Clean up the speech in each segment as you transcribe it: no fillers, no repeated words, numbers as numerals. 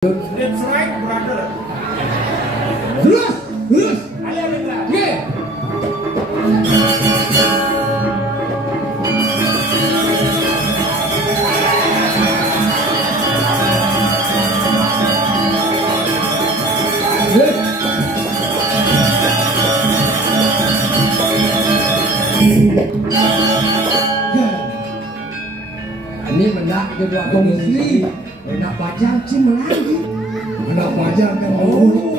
That's right, brother. Terus. Ayo Indra. Ye. Ini mendak kedua komisi. Nak pajang cim lagi. Nak pajang kan terus.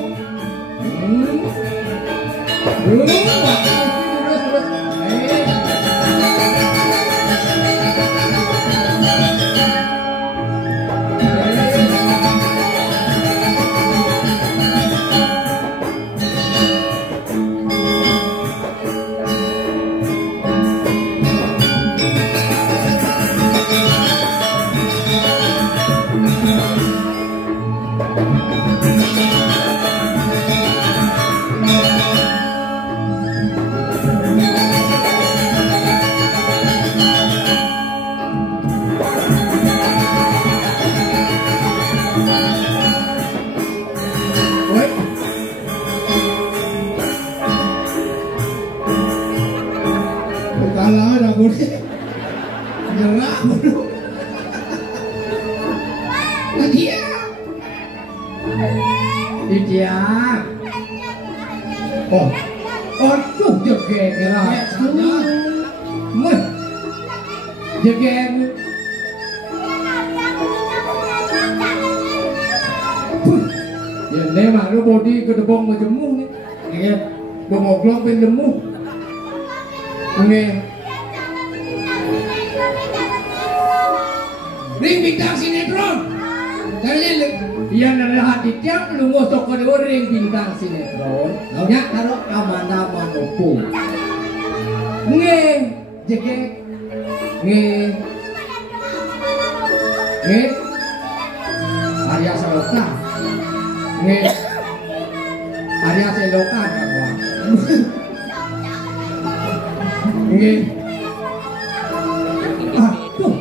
Body ke debong majemu ni, ni bemoglong pen lemu, ni ring bintang sinetron, jadi yang ada hati tiap belum ngosok kau ring bintang sinetron, banyak taruh amanah manopo, ni jegek, ni Arya Saloka, ni Arya Selokan kawan. Nggih. Tuh.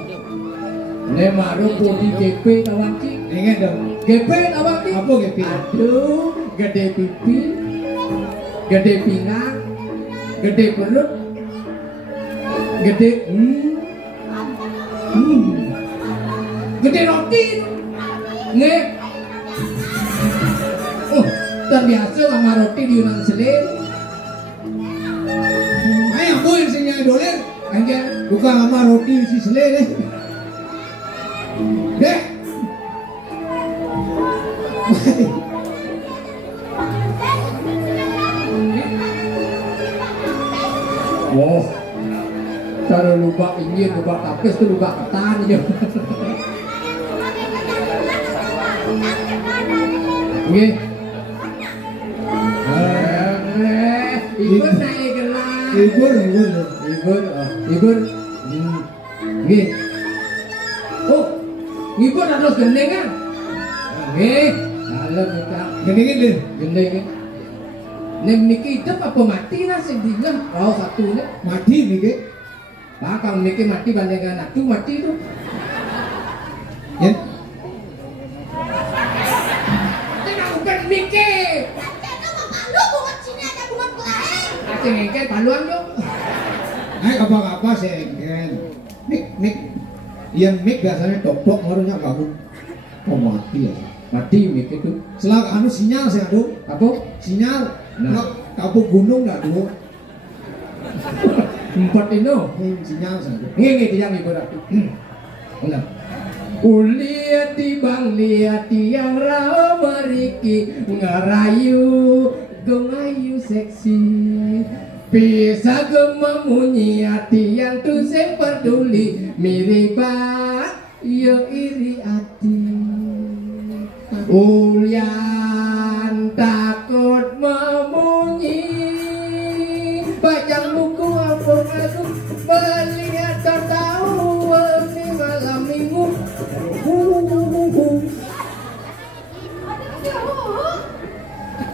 Ne maru putih GP kawan ki. Ingat dong. GP kawan ki. Apa GP? Aduh, gede pipi. Gede pinggang. Gede perut. Gede gede roti. Nggih. Terbiasa sama roti di Yunani Selir. Ayo aku yang sini doler, anjir bukan sama roti si Selir. Deh. Oh, cara lupa ingin lupa tapis tu lupa ketan je. Nggih. Ibur naik gelang. Ibur. Nggih. Oh, ibur harus gendeng kan? Nggih. Dalam kita. Gendeng. Nem niki hidup apa mati lah sedihnya. Oh satu ni mati niki. Bakal niki mati bandingkan aku mati tu. Ya. Tengah bukan niki. Cengengkel paluan dong. Apa cengengkel. Mik. Yang mik biasanya tok barunya bangun. Oh mati ya. Mati mik itu. Selak anu sinyal saya aduh. Apa? Sinyal. Nah, kapuk gunung enggak dulu. Empat itu. Sinyal saya. Nggih yang ibu aku. Ulang. Uliati bang liati yang ramariki ngarayu gengayu seksi. Bisa gememunyi hati yang tuseng peduli miribat yo iri hati. Ulian takut memunyi bacang buku ampun aku melihat tahu ini malam minggu.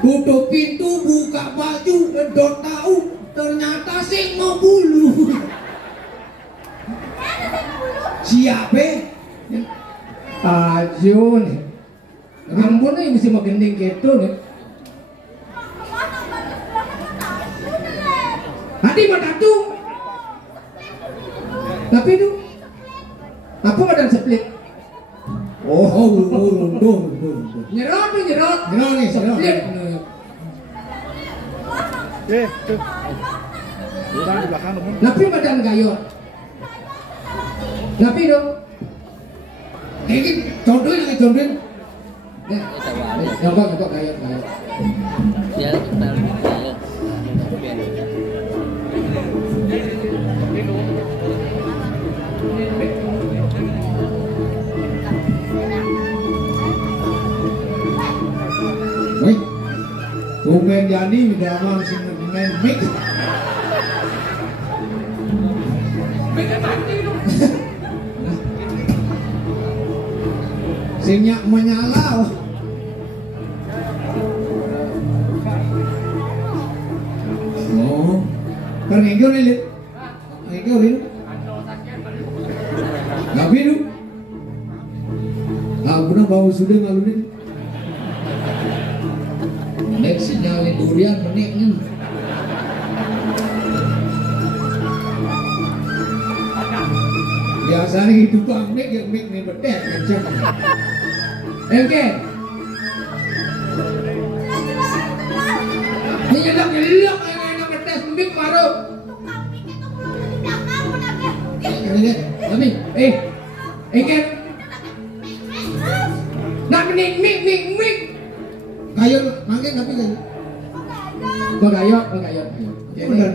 Tutup pintu buka baju ngedot tahu ternyata sing mau bulu. Siapa? Ajun. Rambutnya bisa magending gitu nih. Hati mah tatu. Tapi itu apa badan split? Nyerot tuh nyerot nih split. Tuh. Udah di belakang teman. Tapi badan gayot. Tapi dong. Ini contohin. Nah, coba gayot. Ya, kita Wih, Ruben jadi drama sing main mix. Sinyak menyala. Oh, kan ngego nih, ngego nih. Tapi lu, aku na bau sudah malu nih. Nek sinyalin durian meneknya. Biasanya itu bang mik yang mik nih bedek kenceng. Oke. Ini nyelok yang ngetes mik baru. Tapi, kan? Nak mik. Kayu mangke tapi kan. Gayot. Ya benar.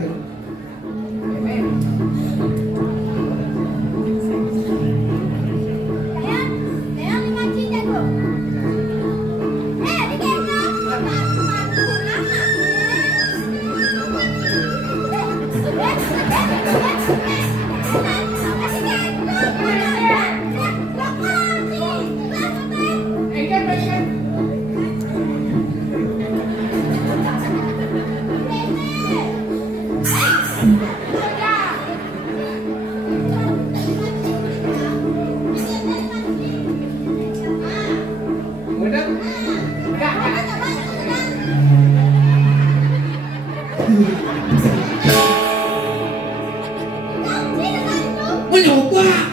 Mencoba.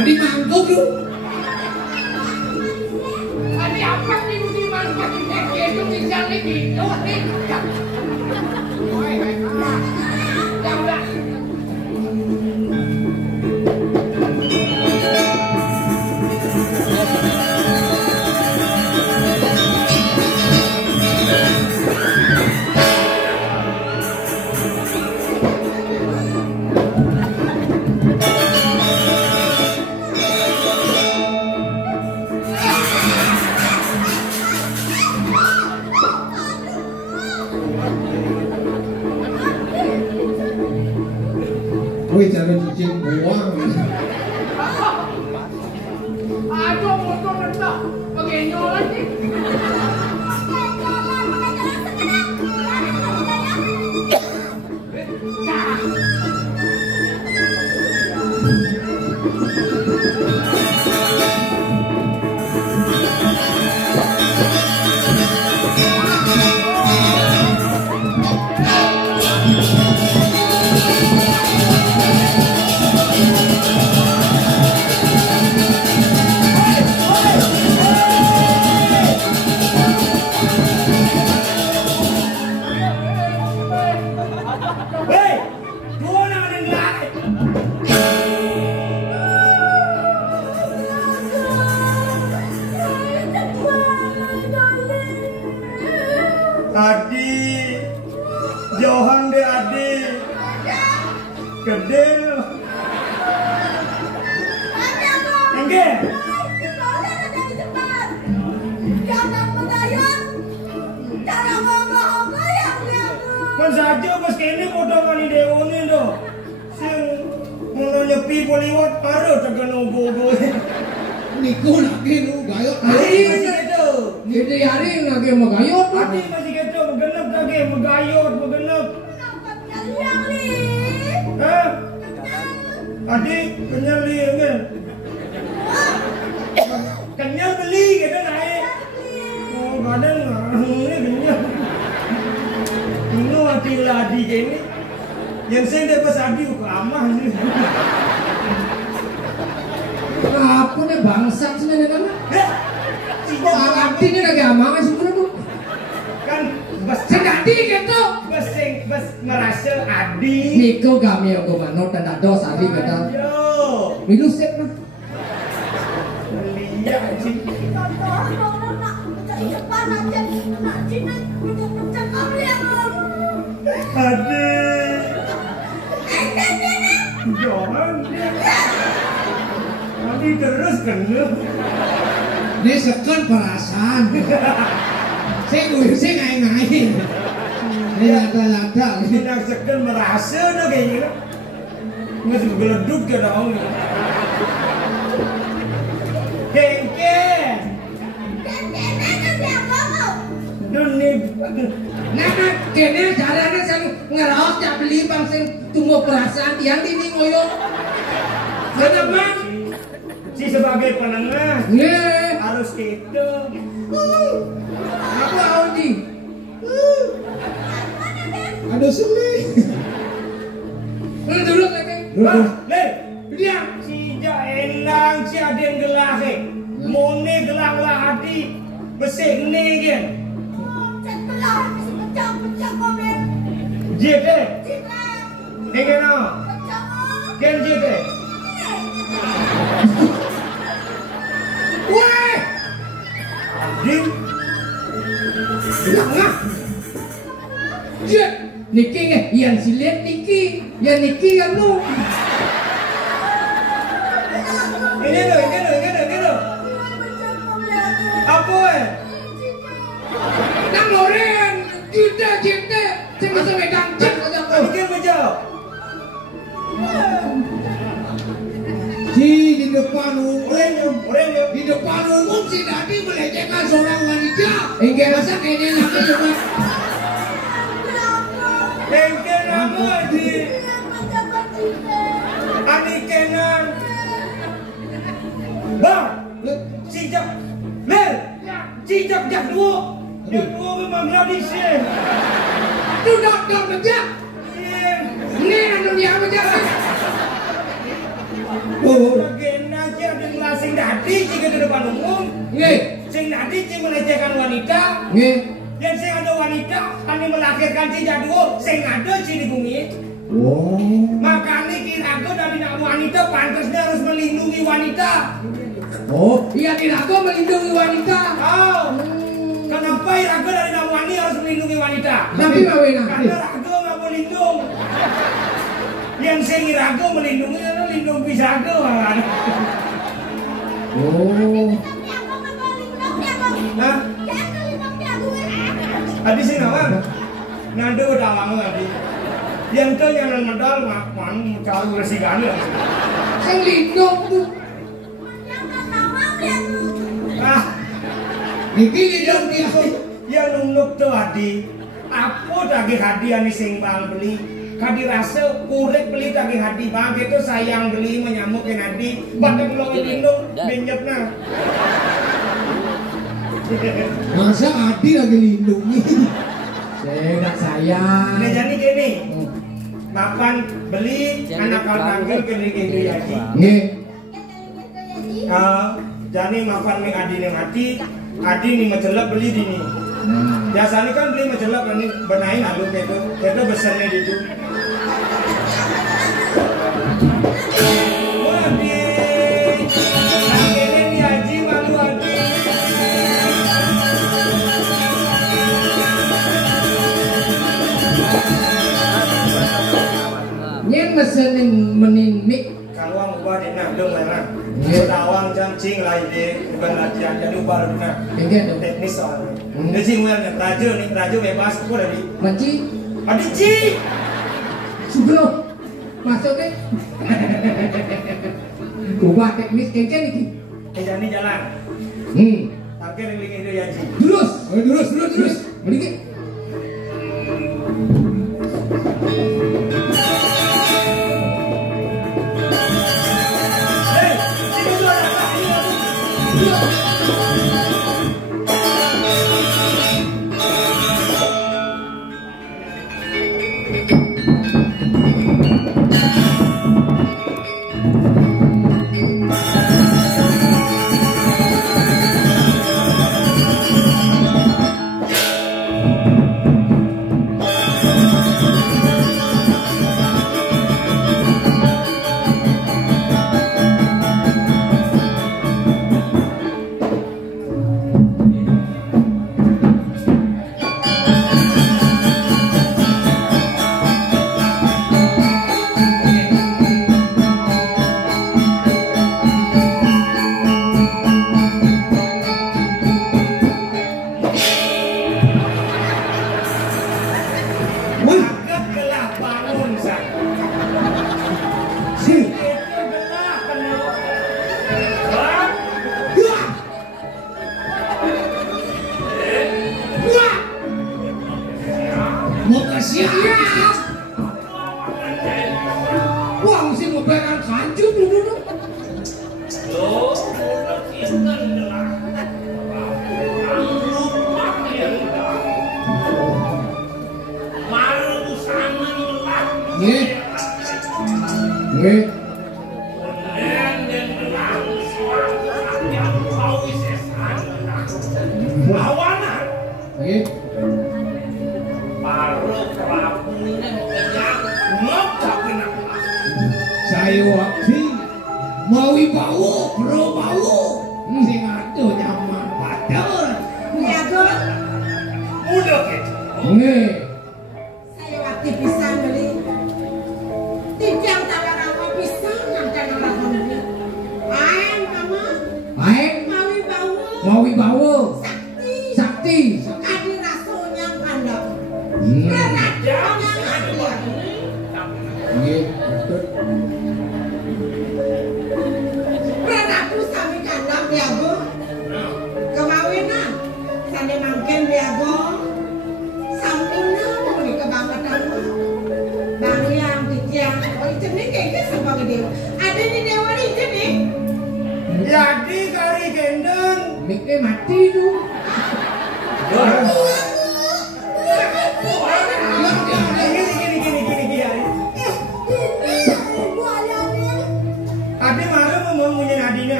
Adi mangkok lu. Ada apa nih di mana itu bisa lagi. Oh, nih. Wih, cara cicing buang. Aduh, motor rendah. Pakai nyolan nih. Gede lu. Enggak. Kan saja pas kene potong kali deone do. Sing ngono nyepi Bollywood baru tekan ogo-ogo. Niku lagi nu gayot. Masih gitu. Gitu hari lagi mau gayot. Adi masih gitu begenep lagi megayot begenep. Hah? Adi kenyal li kan? Kenyal beli gitu naik. Oh badan ini kenyal. Ini hati ladi gini. Yang saya dapat adi ke amah sih. Apa nih bangsat sih nih kan? Arti ini lagi amangan sebenarnya tuh. Kan bas Sedati gitu. bas merasa adi. Niku kami aku manut dan ada sari kita. Ayo. Minus set mah. Lihat sih. Adi. Jangan. Adi terus kena. Ini sekan perasaan. Saya ngai-ngai. Ini lada-lada. Nak sekan merasa dah kayaknya. Nggak geleduk ke dong. Kengke. Dunia. Nah, kene caranya sang ngeraos tak beli bang sing tunggu perasaan yang ini ngoyo. Kenapa? Si sebagai penengah Nge, harus gitu. apa Audi? Ada seni. Dulu lagi. Bang, le, Dia. si enang si aden gelah mone gelah lah hati besek ne gen. Jete, dengan no, ken jete. Weh, Dim, langah. Dia. Niki nge, yang si lihat Niki, yang Niki yang lu. ini lo. Apa Nang loren, kita, saya bisa megang cek aja aku. Bikin menjawab. Di depan umum. Orang Di depan umum si Dadi melecehkan seorang wanita. Enggak. Masa kayaknya laki cuma Kengke nama di ani kenan. Bang, cicak, ler, cicak jak dua memang berani sih. Itu dokter bejak. Ini anu dia bejak. Bagaimana aja ada ngelasing Dadi jika di depan umum. Nge, Sing Dadi sing melecehkan wanita. nge. Dan sing ada wanita, kami melahirkan cicak dua, sing ada si di bumi. oh. Makanya kirago dari nak wanita pantasnya harus melindungi wanita. Oh, iya dirago melindungi wanita. Oh, kenapa rago dari nak wanita harus melindungi wanita? Tapi bawena. Karena rago nggak mau lindung. Yang sing rago melindungi itu lindung pisago. Oh, Hah? Adi sing apa? Ngadu udah lama tadi. Yang tuh yang medal makan cari resikan. sing lindung tuh. Ah, Niki lindung dia. yang nunuk tuh Adi. Apa lagi hadiah nih sing bang beli? Kadi rasa kurek beli lagi hadi bang itu sayang beli menyamukin hadi. Badan lo lindung benyepna. Masa Adi lagi lindungi. Saya nggak sayang. Nah jadi gini, makan beli anak kalau panggil kini Adi. Nge, Jadi makan mie Adi nih mati, Adi nih mencelak beli di nih. Biasanya kan beli mencelak ini benain alur itu besarnya di itu. Adi, akhirnya diaji malu Adi. Nyen mesenin menimik. Kalau ubah di dong lah. Tawang jam-cing lah ini bukan latihan jadi ubah dulu teknis soalnya. Ini sih mulai raja bebas aku dari. Manci. Adi Ci. Sublo. Masuk deh. Ubah teknis kengken iki. Ini jalan. Parkir ring itu ya Ci. Terus. Mending.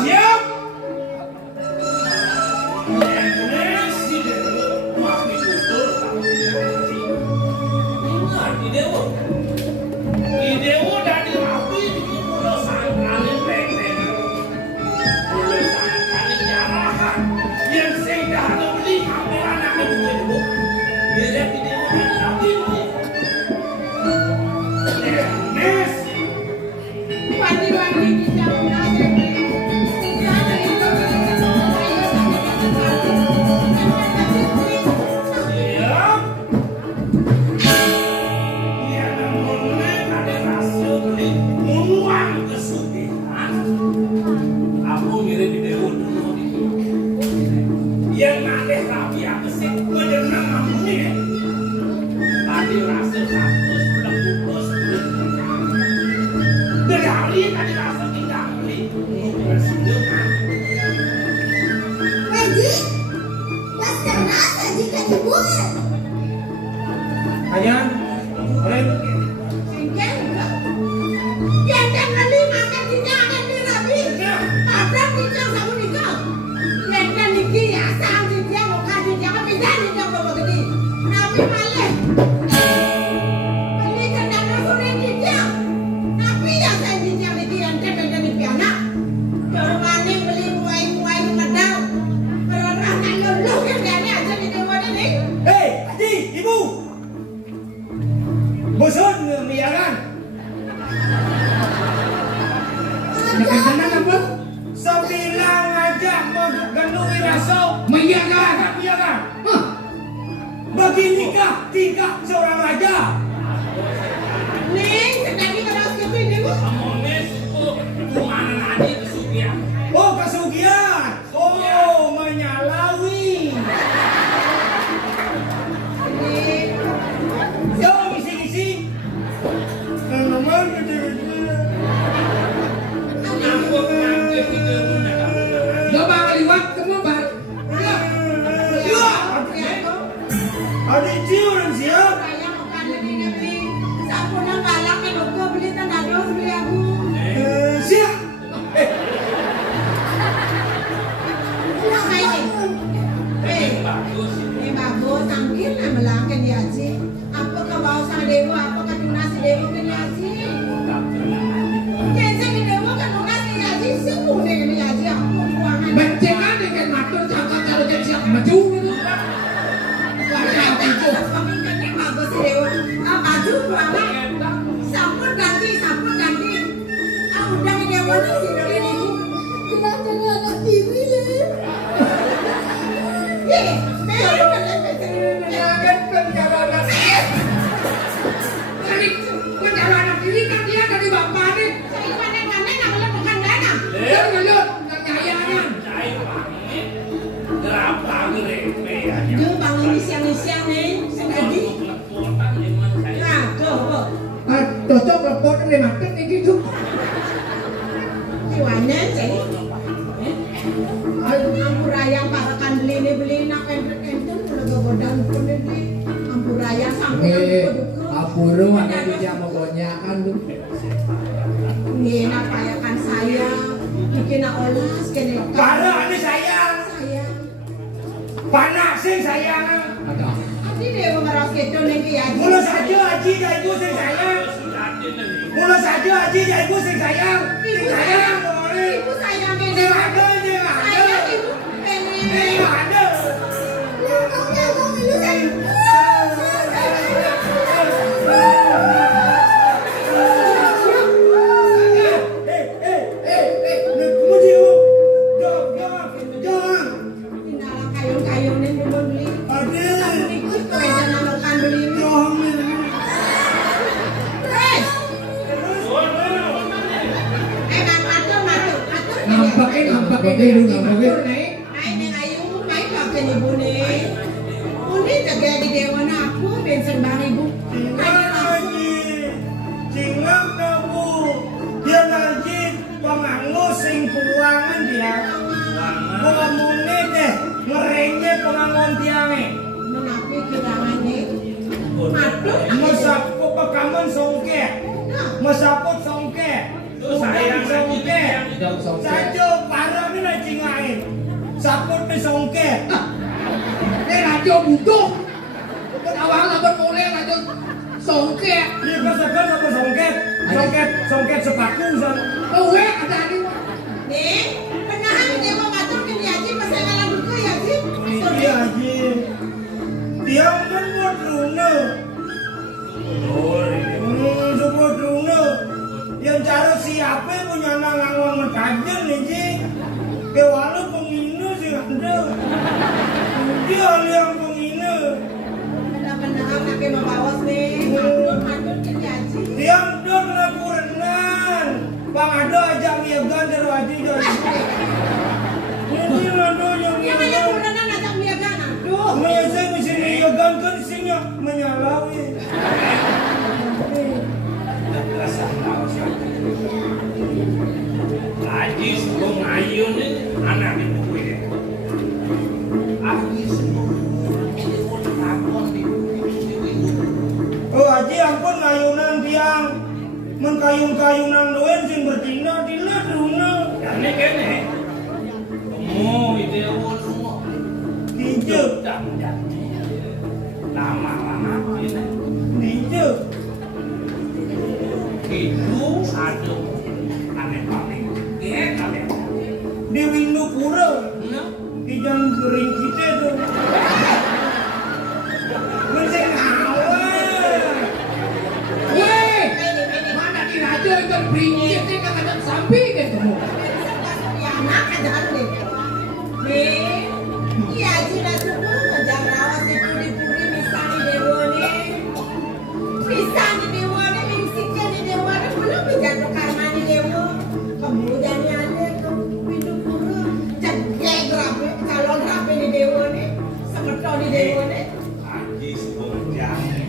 Siap. beli tadi rasa tinggal beli. Haji, pas keras Haji kan ibu. Ayan, boleh. Singkat enggak? Yang kan beli makan kita akan dirabi. Apa kita sama nikah? Yang kan nikah ya sang dia mau kasih jangan pindah dia bawa gede. Nabi malah. Beli kendang sore dia. Nabi ya saya dia nikah yang kan dari piana. Kalau mana beli muai medal. Kalau anak lulu yang dia aja di dewan ini. Hei, Haji, ibu. Bosan miaran. Nakasana apa? Sebilang aja mau ganui raso. Miaran. Miaran. Hah? Bagi nikah tingkah seorang raja. Nih, sedang kita harus ke sini, Bu. Oh, kesugihan. Oh, menyalawi. Yo, ngisi-ngisi. Nomor Coba liwat kamu bar. Ya, ada ciuran siap. Saya makan lagi ngebi. Sampurna balak ke loko beli tanah dos beli aku. Siap. Apa ini? Ini bagus. Angkir lah melangkan dia sih. Apa ke bawah sang dewa? Apa ke tunasi dewa ke dia sih? Kayaknya ke dewa ke tunasi dia sih. Semua dia sih. Aku buangan. Bencengan dengan matur cakap kalau jadi siap maju gitu. Pemimpinnya bagus sih dewa. Baju buangan. Sampur ganti. Udah dewa nih sih dari ini. Kenapa anak TV lah? Jadi perjalanan ini kan dia dari bapak nih. Dia ngelut nyayanya. Dia bangun siang-siang nih, sengaja. Nah, coba. Cocok lepot nih makan nih gitu. Ciwannya sih. Ampurayang parakan beli nak enten udah godang pun ini. Ampurayang sampai Apuro ada di dia mau gonyakan tuh. Ini nak payakan saya, bikin olas kene. Para ada sayang. Panas sih sayang. Ada. Adi dewa ngeras gitu nih ya. Mula saja Haji dan ibu sing sayang. Mula saja Haji dan ibu sing sayang. Sing sayang. Ibu sayang Sing ini. ada, sing ada. Sayang ibu ini. Sing ada. Nampaknya lu nampaknya nih. Ay, neng ayu, may bakal ibu nih. Uni jaga di dewa na aku, bensin bang ibu. Singap kamu. Dia nanti penganggu sing keuangan dia. Pengamune deh, ngerengnya pengangon tiangnya. Menapi kirangan nih. Matuh. Masapu pekaman songke. Masaput songke. Sayang songke. Sajo parah ni nak cingain. Saput ni songke. Ini rajo butuh. Awal laban mulai rajo songke. Dia pasakan apa songke? Songket sepatu san. Oh ada di. Nih, penahan dia mau ngatur ke dia Haji pas ngalah buku ya Haji. Iya Haji. Dia kan buat runa. Sebut runa. Yang cara siapa punya nangangon ngetajen nih Ji. Kewalau pengina sih ada. Dia yang pengina. Benar-benar nak membawas nih. Matur ke dia Haji. Tiang dong laku renan. Bang ada aja miagan dari Haji jadi. Ini ada yang Yang ada miagan. kurana najak miagan. Aduh. Saya mesti miagan kan isinya menyalawi. Haji sebelum ngayun ini anak di buku ini. Haji sebelum ini pun lapor di oh Haji ampun ngayunan tiang. Mengkayun-kayunan doen sing bertindak dilihat runa. Ini kene. Oh, ide semua. Tinjau tak jadi. Lama-lama ini. Tinjau. Itu satu. Aneh paling. Aneh. Di Windu Pura. Di jalan Bering kita tuh. Mesti raja ikan beringgit ni kan ada samping kan kamu. Ya nak ada ni. Ni, ya jika semua macam rawas itu dipuri misal di dewa ni, misal di dewa ni, mingsiknya di dewa ni belum dijatuh karma di dewa. Kemudian ni ada tu pintu pura, cekek rapi, calon rapi di dewa ni, seperti di dewa ni. Haji sebelum jalan,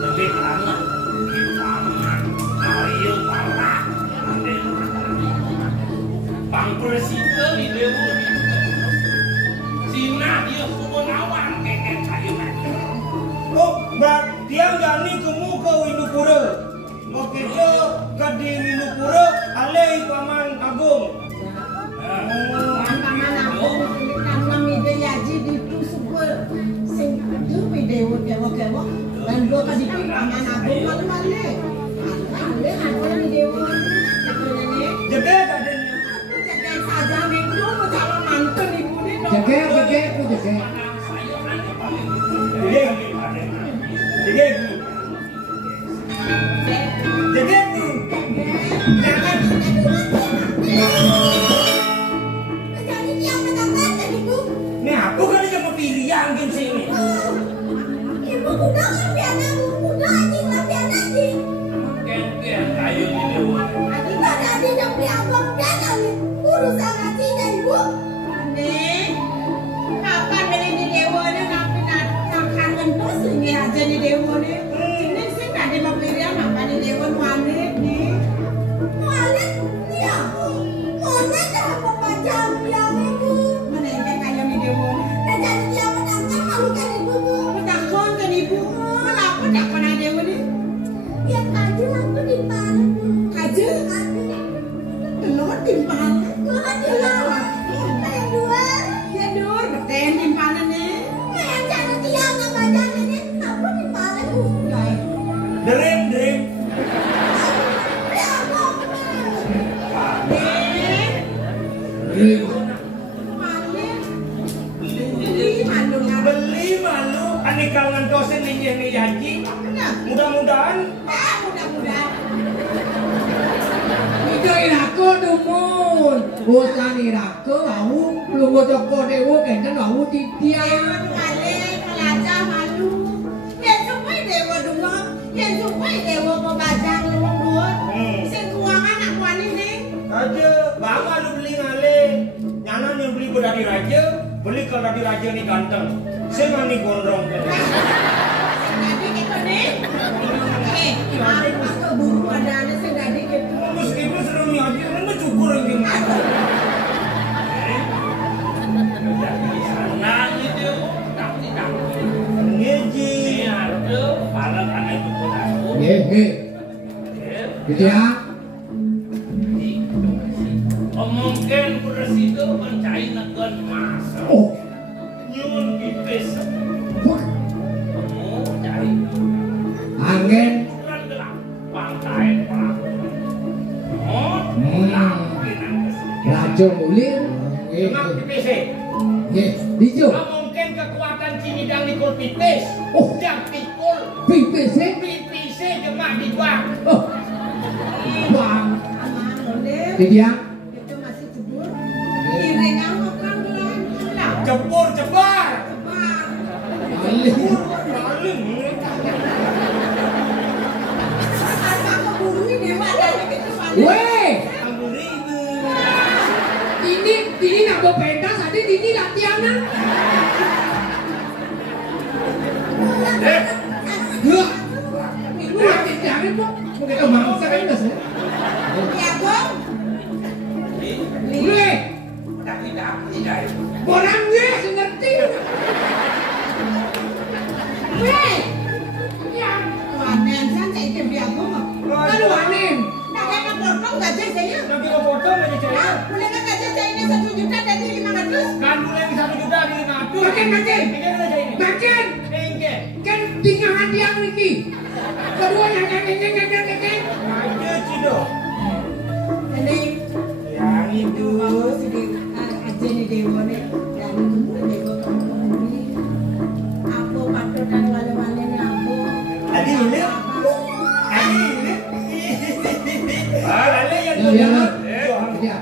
lebih lama. Ayo pala, Bang Presiden di dewa Sina dia semua nawang keket kayu macam. Oh, bak dia jani kemu ke Windu Pura. Oke itu ke di Windu Pura, alai Paman Agung. Paman Agung karena ide Haji itu super sing itu video kewo-kewo dan dua kali Paman Agung malu-malu. Jaga adanya. Jaga saja minggu kalau mantu ibu ni. Jaga. Ni aku kan cuma pilih yang sini. Ibu muda kan biar muda anjing lah biar anjing. Ayo di dewa. Adik tak ada adik yang beli abang dan ni urusan hati dan ibu. Nih, kapan beli di dewa ni nak kangen terus ini aja di dewa ni. Sini sih tak ada pembelian apa di dewa mana ni? Mana ni aku? Mana dah pembacaan yang ibu? Mana yang kayak di dewa? Dan jadi dia menangkan malu kan ibu? Menangkan kan ibu? Kenapa tak pernah dewa ni? Ya kaji waktu di mana? Kaji? Telur timpanan. Telur timpanan. Yang dua. Yang dua. Betul timpanan ni. Yang jangan tiang apa jangan ni. Apa timpanan tu? Dream. Beli malu. Ani kawan dosen ni Haji. Mudah-mudahan. Ikain aku tumun. Bosan iraku, aku belum bocok dewa kan aku titian. Pelajar malu. Yang supaya dewa dua. Yang supaya dewa pembajang dua. Sing keuangan aku ni. Raja, bapa lu beli ngale. Nyanan yang beli dari raja, beli kalau dari raja ni ganteng. Saya mani gondrong. Jadi kita ni. Mari pas keburu ada sing jadi gitu. Meskipun seru ni aja, mana cukur lagi. Nah itu tak. Ngeji. Ni ada palang anak cukur aku. Gitu ya. Mungkin Presiden mencari negan emas. Oh. Nyun pipis. Kamu cari. Angin. Pantai pelaku. Oh. Raja mulir. Dengar pipis. Dijo. Mungkin kekuatan Cinidang nikul pipis. Oh. Jam pikul. Pipis. Pipis cuma di bang. Oh. Bang. Boleh. Dia. Itu masih jebur. Iring apa kan lah. Jebur jebar. Alih. Maling. Apa keburu ini dewa ada gitu soalnya. Weh. Ini Ini nak bawa pentas, ada ini latihanan. Dua. Itu latihan kok. Mungkin kemangsa kan enggak sih? Ya, Bang. Borang gue ngerti. Weh. Ya, wanen san saiki biaku mah. Kan wanen. Nah, kan potong gaji saya. Nanti lo potong aja Ah, saya. boleh kan gaji saya ini 1 juta dari 500? Kan dulu yang 1 juta di 500. Makin. Ini kan aja ini. Makin. Engke. Kan tinggal hadiah Niki. Kedua yang Aja Cido. Ini Yang itu. bagus ini aja nih dewa nih dan dewa kamu aku patut dan wale-wale nih aku. Adi ini. Adi ini. Ada yang Ya, ya.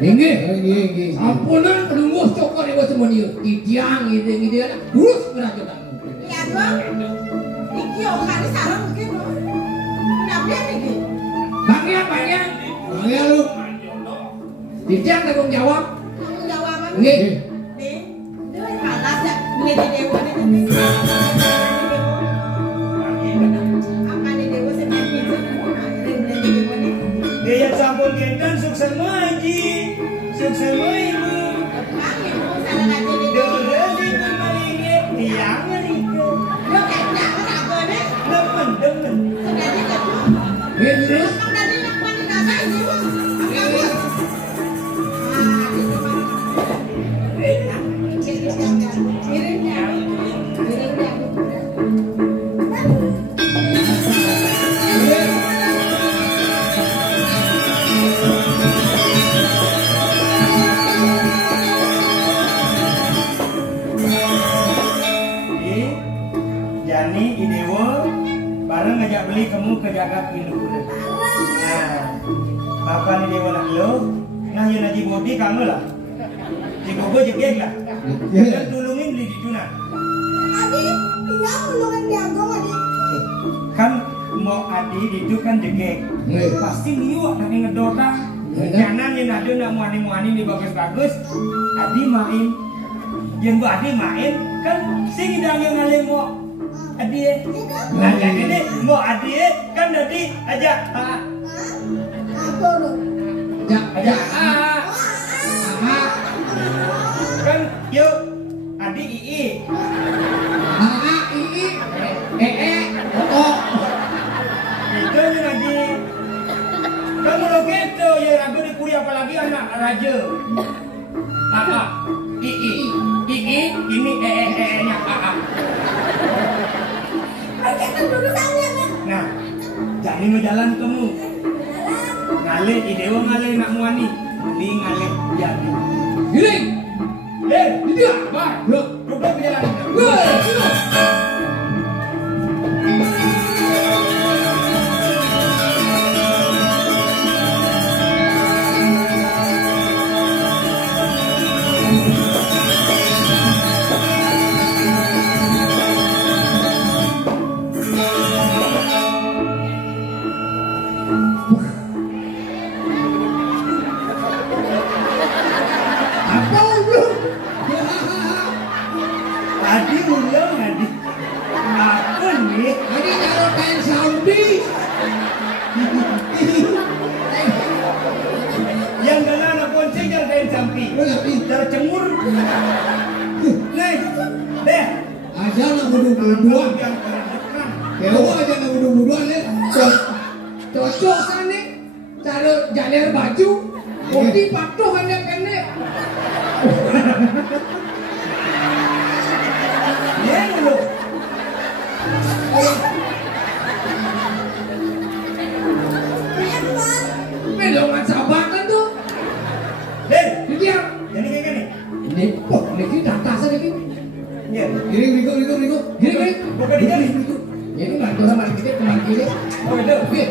Inggih. Ampunan penunggu cokor ibu semua dia. Tiang ide terus berajutan. Iya dong. Iki okari sarang mungkin loh. Kenapa nih? Bagian. Ya lu. Dijang tanggung jawab. Kamu jawaban. Nggih. Nih, itu panas ya. Ini di dewa nih. Apa nih dewa sendiri itu? Ini di dewa nih. Dia sampun kenten sukses maji. Sukses ibu. Kami mau salah aja nih. Dore ibu malingit tiang itu. Lo kena apa nih? Demen. Sudah diketemu. Terus Emang dari nak mandi nasa ini bos? Apa bos? Ah, itu mah. Miringnya. Jani Idewo bareng ngajak beli kamu ke jagat induk. Nah, apa nih Dewa nak lo? Nah, yang naji bodi kamu lah. Jika gue jegek lah. Dan tulungin beli di Juna. Adi, tinggal mulungan diagung Adi. Kan mau adi itu kan jegek. Pasti liu nak ngedorang. Jangan yang ada nak muani di bagus-bagus. Adi main. Yang bu Adi main kan sing idangnya ngalih mau Adi. Nah, yang ini mau Adi kan tadi aja. Apa lo? Aja. Kan yuk Adi ii. Itu yang Adi. Kamu lo gitu ya ragu di kuliah apalagi anak raja. Ii ini nya Kita dulu sama kan? Nah, jadi mau jalan kamu. Ngale idewa ngale nak muani. Beli ngale jadi. giring. Dia, bar. Duduk di jalan. Apa lu? Adi ulang Adi. Apa nih? Ini kalau kain Saudi. Yang dalam anak ponceng jangan kain sampi. Tercemur. Nih, deh. Aja nak budu-buduan. Yang keredekan. Dewa aja nak budu-buduan nih. Cocok kan nih. Taruh jalir baju. Kopi patuh pendek-pendek. Yang lu. Melongan sahabatan tuh. Deh, Dia. jadi kayak gini. Ini kok ini datasan ini. Ya. Giring. Giring. Bukan di jari. Ini bantu sama kita kemana kiri. Oh itu. Oke.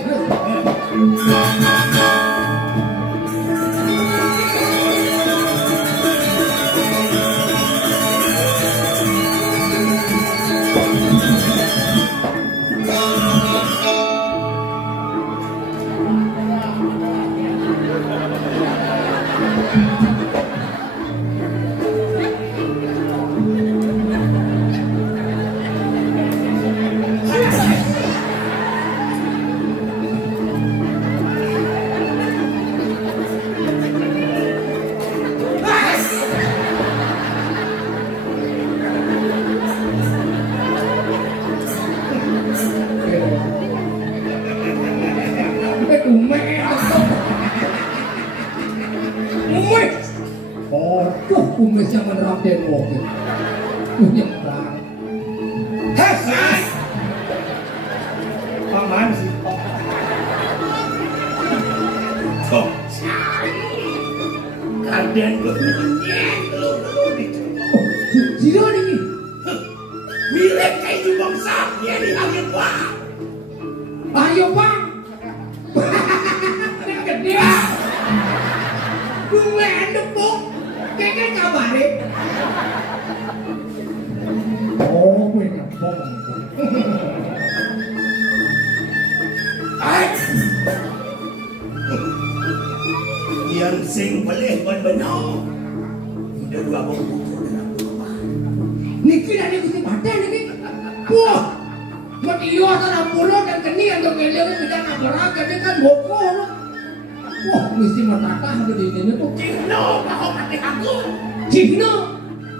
Kumet. Kumet. Oh, kumis yang menerap demo. Nyebrang. Hei, paman sih. Kok kalian kemudian lu itu. Sino ini? Mirip kayak di bangsa ya di Ayo Bang. Ayo Bang. Gede. Gue endepuk. Kayak kabare. Oh, gue ngepong. Yang sing boleh benar. Udah dua buku dalam rumah. Niki dari Gusti Paten niki. Wah. Matiyo tanah pulau dan keni untuk keliling bidang abaraga dia kan boko. Wah, mesti matata di ini tuh. Cino, mau mati aku. Cino.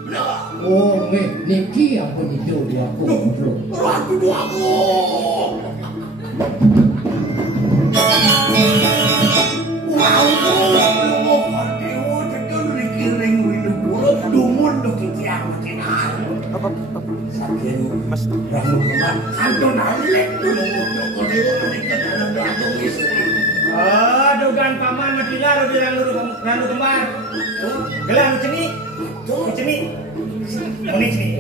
No. Oh, niki yang penyidik dua aku. Aku dua aku. Wow, mau video tekan dikiring windu pulau dumun dokter tiang makinan. Saking mas ramu kemar kantor nalek dulu dokter dewa mereka dalam doa istri. Oh, dugaan paman matilah di randu kembar. Gelang ceni. Ceni. Muni ceni.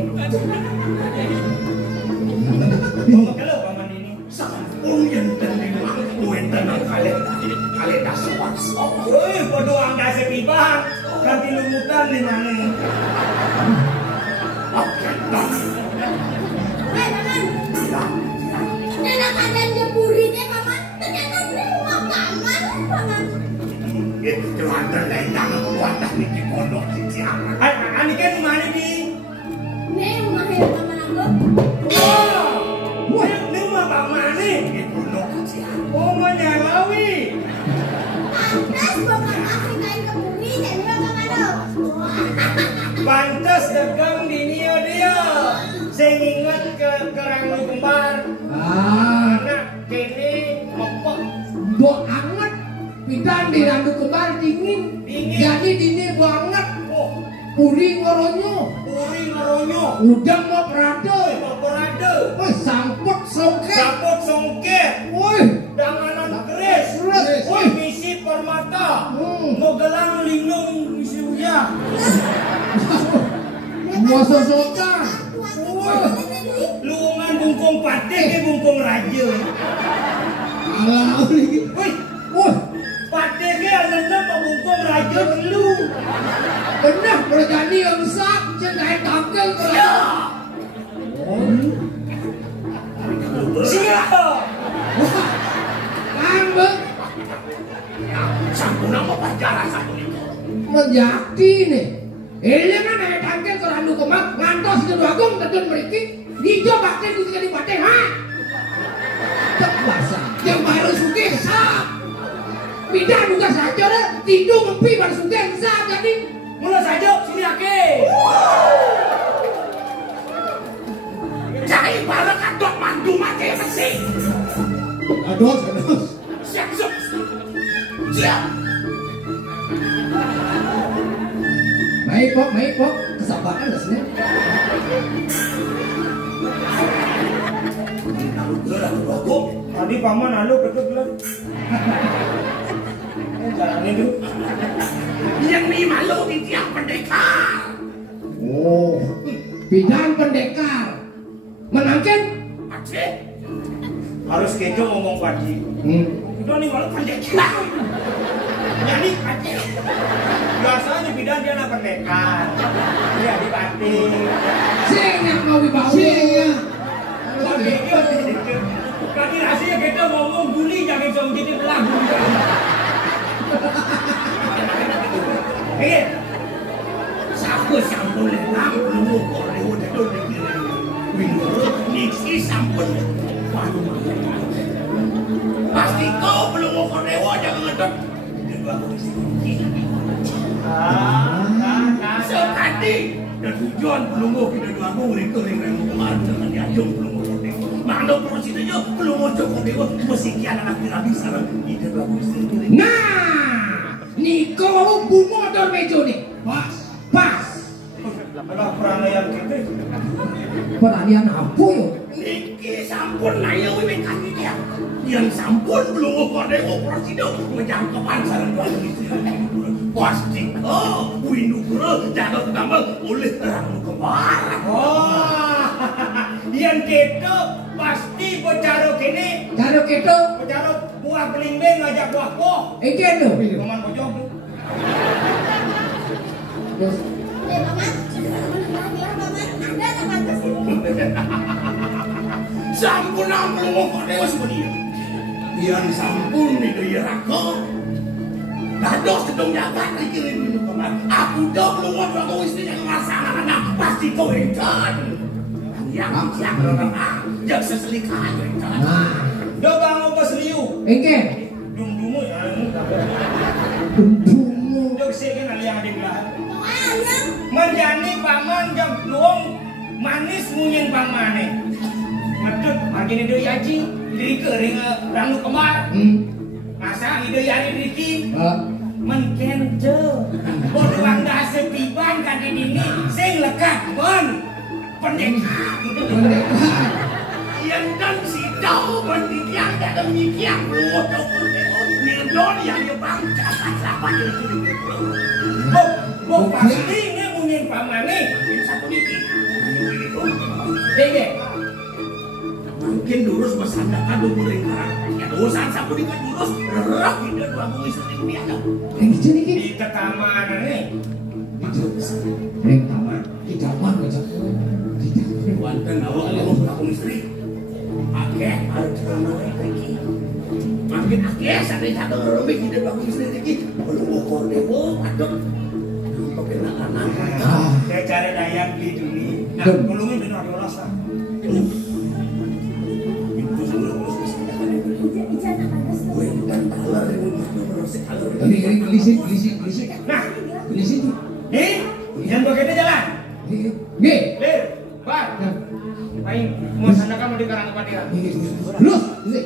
Bawa kalau paman ini. Sangat yang terima kuentan kalian dah soal. Woi, podo angka sepibang. Ganti lumutan di mana? Oke, dah. Paman. Nenek kalian jeburinnya paman. Ternyata semua paman. Paman. Itu ada lendang buatan di pondok di Ciaman. Ani kan di mana di? Nih rumahnya paman aku. Wah, ini rumah paman nih. Di pondok di Ciaman. Oh, menyalawi. Pantas bukan aku kain keburi dan paman aku. Pantas dagang di dia. Saya ingat ke randu kembar. Anak kini apa? Buat anget. Pidan di randu kembar dingin. Jadi dini banget. Oh, Puri ngoronyo. uri ngeronyo. Udang mau perado. Perade. Woi, samput songket. Sapot songket. Woi. Danganan keris. Keris. Woi, misi permata. Hmm. Mau gelang lindung misi uya. Mau sosoka. Luungan bungkung patek ke bungkung raja. Alah, lagi. Woi, Woi, patek ke alendam bungkung raja dulu. benar berjani yang sak. Jangan tangkel. Siapa? Kambek. Sambung nama pacaran sambung itu. Menjadi nih. Ini kan ada tangkel ke randu kembar. Ngantos itu agung terjun beriki. Dijo bakten di sini bakten. Ha? Terbasa. Yang baru sugih sap. Pindah juga saja deh. Tidur ngepi baru sugih sap. Jadi. Mula saja sini ake. Cari bala kadok mandu mati mesin. Ados. Siap. Siap. Baik pok. Kesabaran gak sih? Lalu gerak ke bagus. Tadi paman lalu betul belum? Jalannya dulu. Yang ni malu di tiang pendekar. Oh, bidang pendekar. Menangkan? Aceh. Harus kejo ngomong pagi. Kita nih malu pendekar. Jadi Aceh. Biasanya bidan dia nak pendekar. Dia di batik. Sengak mau dibawa. Tapi dia kaki rasanya kita ngomong guli jangan sama kita lagu. Eh, Siapa sampun lengam belum boleh udah dikirim. Window niksi sampun. Waduh makan. Pasti kau belum mau korewa jangan ngedot. Sekali dan tujuan belum mau kita dua mau recurring remu kemarin dengan diajung belum mau korewa. Mano prosesnya belum mau Joko Dewa mesti kian anak Rabi sareng ide Prabu Istri. Nah, niko mau bu motor mejo nih. Pas. Lah peranayan kete. Peralihan apa yo? Niki sampun ayo wiwit kandidat. Yang sampun belum mau operasi do menjangkepan sareng Prabu Istri. Pasti Winugro jaga tambah oleh terang kembar. Oh, yang keto pasti bocaro kene. Caro keto. Bocaro buah belimbing ngajak buah poh. Eken lo. Paman pojok. Terus Paman. Anda sangat kesini. Sampun belum mau dewa sebenarnya. Yang sampun itu ya rako. Dados sedang jabat dikirim minum kemar. Aku dong lu mau Prabu Istri yang ngerasakan anak pasti kau edan. Yang siang orang yang seselikahan edan. nah, Do bang apa seliu? Eken. Dung-dungu ya. Dungu. Do sing ali yang ada belah. Ayam. Menjani paman jam luang manis munyin pamane. Medut margine deui aji diri keuring ranu kembar. Masa ide yari diki menkente bodoang dase piban kaki dini sing lekat pun pendekar Yang dan si tahu mendiang dan demikian lu tahu Nildon yang bang dapat itu. bok pasti ini munyin pamane Ini satu dikit. dege Mungkin durus besandakan dulu lingkaran. Ya dosan sapu di durus rerak ide Prabu Istri biasa. Yang hijau nih di tekaman nih Reng taman. Di taman aja. Wonten awak kalau Prabu Istri. Akeh arep celana iki. Makin akeh sadaya satu robek ide Prabu Istri iki. Belum ukur dewo aduk. Pakai anak. saya cari dayang di dunia nah gulungin benar diolah lah Ini gelisin. nah Gelisin tuh. yang begitu jalan Nih. lir bar main mau sandakan mau di karang kepatiran Lus. Nih.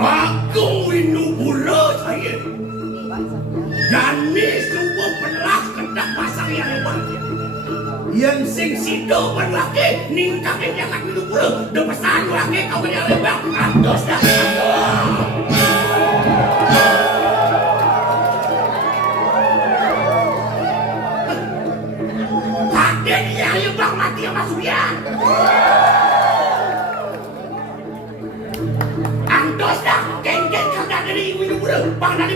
Aku ini bulu saya. Jani semua penelas kendak pasang yang hebat. Yang sing sido berlaki ningkakin jangan hidup bulu. Depesan laki kau kena lembang. Andos dah. Kakek yang lembang mati sama Surya. Andos dah. Geng-geng kagak dari hidup bulu. Bang dari